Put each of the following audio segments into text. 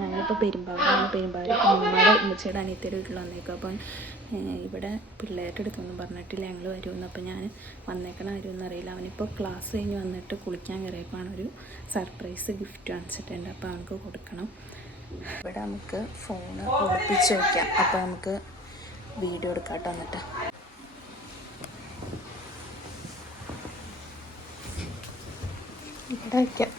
ഞങ്ങളിപ്പോൾ പെരുമ്പാവൂരാണ്. പെരുമ്പാവൂർ കുഞ്ഞമ്മയുടെ ഉമ്മച്ചിയുടെ അനിയത്തിയുടെ വീട്ടിൽ വന്നേക്കും. അപ്പം ഇവിടെ പിള്ളേരുടെ അടുത്തൊന്നും പറഞ്ഞിട്ടില്ല ഞങ്ങൾ വരുമെന്ന്. അപ്പം ഞാൻ വന്നേക്കണ കാര്യമൊന്നും അറിയില്ല. അവനിപ്പോൾ ക്ലാസ് കഴിഞ്ഞ് വന്നിട്ട് കുളിക്കാൻ കയറിയപ്പോൾ ഒരു സർപ്രൈസ് ഗിഫ്റ്റ് വാങ്ങിച്ചിട്ടുണ്ട്. അപ്പോൾ അവർക്ക് കൊടുക്കണം. ഇവിടെ നമുക്ക് ഫോണ് ഒളിപ്പിച്ച് വയ്ക്കാം. അപ്പോൾ നമുക്ക് വീഡിയോ എടുക്കാട്ടോ. എന്നിട്ട് ഇവിടെ വയ്ക്കാം.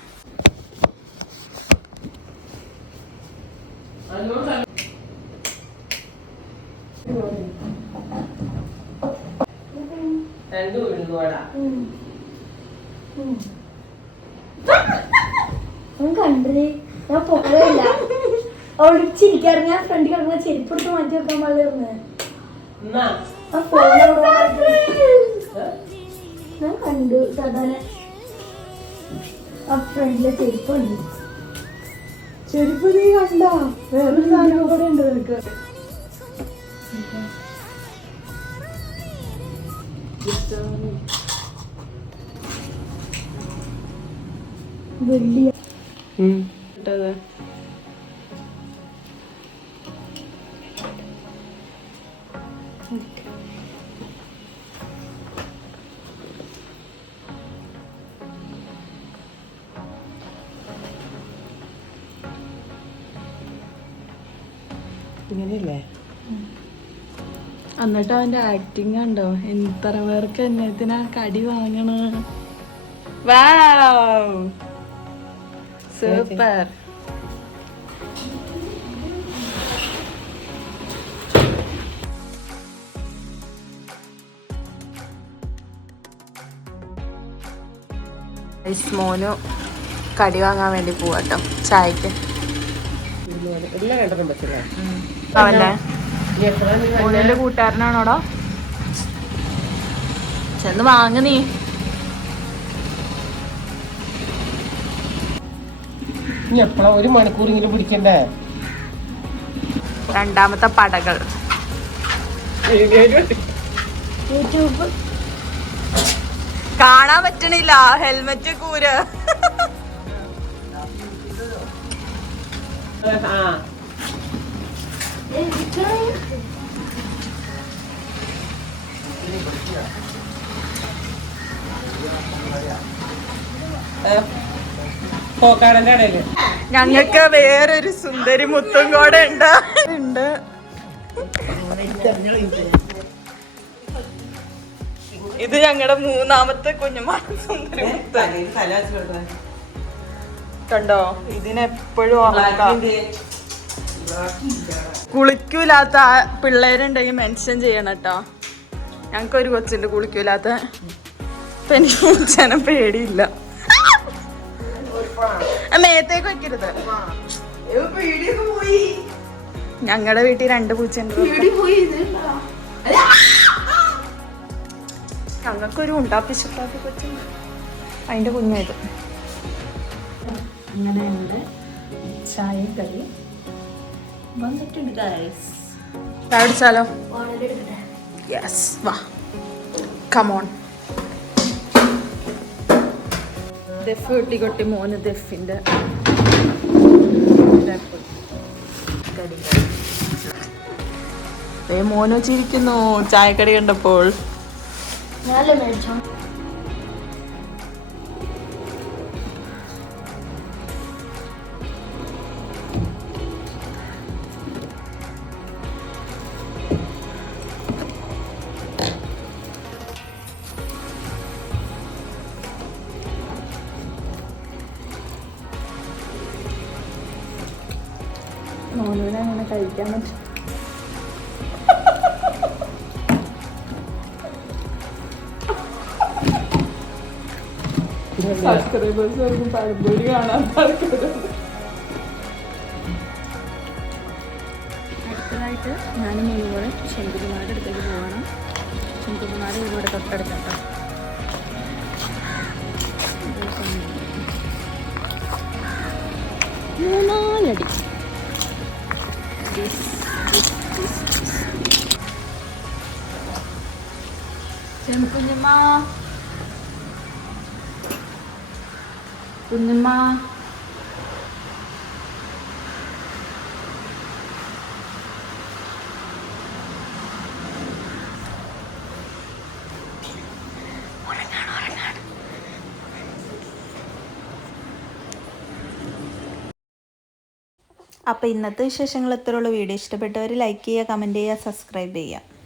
കണ്ടേ ഞാൻ പോകയില്ല. ഒളിച്ചിരിക്കാറ്. ഞാൻ ഫ്രണ്ട് കിടന്ന ചെരുപ്പ് എടുത്ത് മാറ്റി വെക്കാൻ പാടില്ലായിരുന്നു. ഞാൻ കണ്ടു സാധാരണ ആ ഫ്രണ്ടിലെ ചെരുപ്പുണ്ട്. ചെരുപ്പ് നീ കണ്ട? വേറൊരു സാധനം കൂടെ ഉണ്ട് നിനക്ക്. വലിയ ഇങ്ങനെയല്ലേ? എന്നിട്ട് അവന്റെ ആക്ടിങ് ഉണ്ടോ? എത്ര പേർക്ക് എന്നത്തിനാ കടി വാങ്ങണ. Wow super. മോനു കടി വാങ്ങാൻ വേണ്ടി പോവാട്ടോ ചായക്ക്. അവന്റെ മോനിന്റെ കൂട്ടുകാരനാണോടോ? ചെന്ന് വാങ്ങ നീ. എപ്പോഴാ 1 മണിക്കൂറെങ്കിലും പിടിക്കണ്ടേ? രണ്ടാമത്തെ പടകൾ യൂട്യൂബ് കാണാൻ പറ്റണില്ല. ഹെൽമെറ്റ് കൂര്. ഞങ്ങൾക്ക് വേറൊരു സുന്ദരി മുത്തും കൂടെ ഉണ്ട്. ഇത് ഞങ്ങളുടെ 3ാമത്തെ കുഞ്ഞുമാണ് സുന്ദരി മുത്ത്. കണ്ടോ? ഇതിനെപ്പോഴും കുളിക്കൂലാത്ത പിള്ളേരുണ്ടെങ്കിൽ മെൻഷൻ ചെയ്യണം കേട്ടോ. ഞങ്ങൾക്കൊരു കൊച്ചുണ്ട് കുളിക്കൂലാത്ത. ഇപ്പൊ എനിക്ക് പൂച്ചനെ പേടിയില്ല. മേത്തേക്ക് വെക്കരുത്. ഞങ്ങളുടെ വീട്ടിൽ 2 പൂച്ചയുണ്ട്. ഞങ്ങൾക്കൊരു ഉണ്ടാപ്പിച്ചുണ്ടാപ്പി കൊച്ചുണ്ട്. അതിന്റെ കുഞ്ഞേത്. അങ്ങനെ ഞങ്ങളുടെ ചായയും കറി വന്നിട്ടുണ്ട് ഗൈസ്. ചായ കുടിച്ചാലോ? യെസ്, വാ കമോൺ. ദഫ് കൊട്ടി മോന് ദഫിന്റെ മോനോ ചിരിക്കുന്നു ചായക്കടി കണ്ടപ്പോൾ. മോനുവിനെ അങ്ങനെ കഴിക്കാൻ പറ്റും. സബ്സ്ക്രൈബേഴ്സ് പഴംപൊരി കാണാൻ അടുത്തതായിട്ട് ഞാൻ മുഴുവൻ ശങ്കുമാരുടെ അടുത്തേക്ക് പോകണം. ശങ്കുമാർ ഇവിടെ തൊട്ടടുത്തട്ടോ. അടി. കുഞ്ഞുമ്മ കുഞ്ഞുമ്മ അപ്പോൾ ഇന്നത്തെ വിശേഷങ്ങൾ ഇത്രയുള്ളൂ. വീഡിയോ ഇഷ്ടപ്പെട്ടവർ ലൈക്ക് ചെയ്യുക, കമൻറ്റ് ചെയ്യുക, സബ്സ്ക്രൈബ് ചെയ്യുക.